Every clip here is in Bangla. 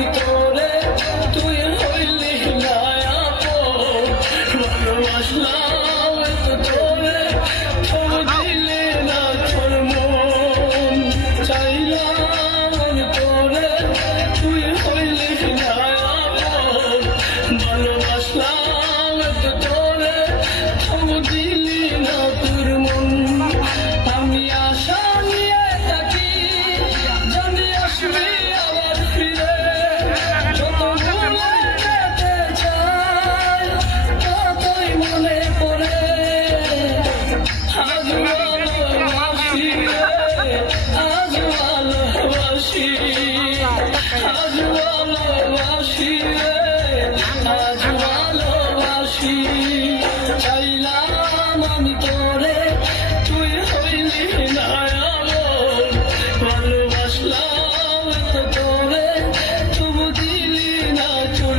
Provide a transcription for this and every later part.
আমি তোরে তুই হইলি না আপন ভালোবাসলাম এত তোরে তবু দিলি না তোর মন চাইলাম আমি তোরে তুই হইলি না আপন ভালোবাসলাম এত তোরে তবু দিলি না তোর মন আমি আশা নিয়ে থাকি জানি আসবি আবার ফিরে যত ভুলে যেতে চাই ততই মনে পড়ে আজ ভালোবাসি আজ ভালোবাসি আজ ভালোবাসি আজ ভালোবাসি চাইলাম আমি তোরে তুই হইলি না এমন ভালোবাসলাম এত তোরে তবু দিলি না তোর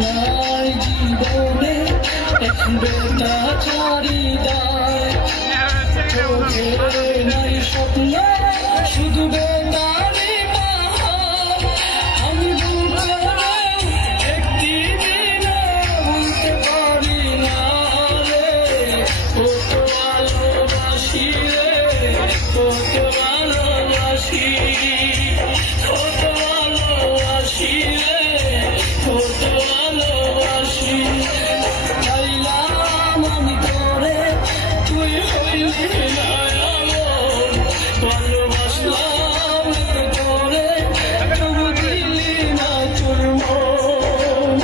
নাই জীবনে এক বেতা চারিদায় চোখে নাই স্বপ্ন শুধু বেতারি পাহাড় আমি ভুলতে একটি দিন ভুলতে পারি না রে কত ভালোবাসি রে কত ভালোবাসি কত ভালোবাসি রে কত ভালোবাসি চাইলাম আমি তোরে তুই হইলি না এমন ভালোবাসলাম তোরে তবু দিলি না তোর মন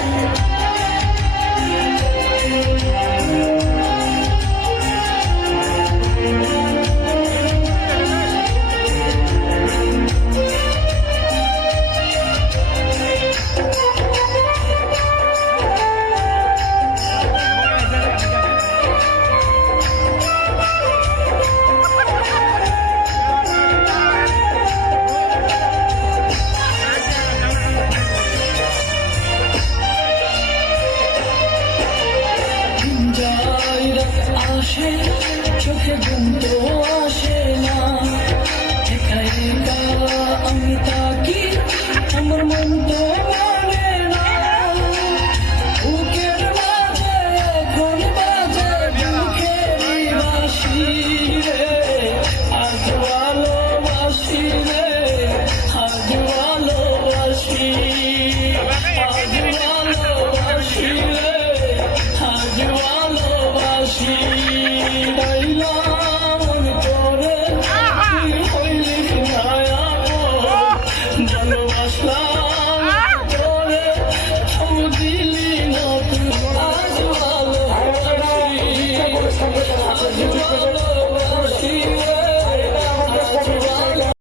আসে চোখে ঘুম তো আসে না একা একা আমি থাকি আমার মন তো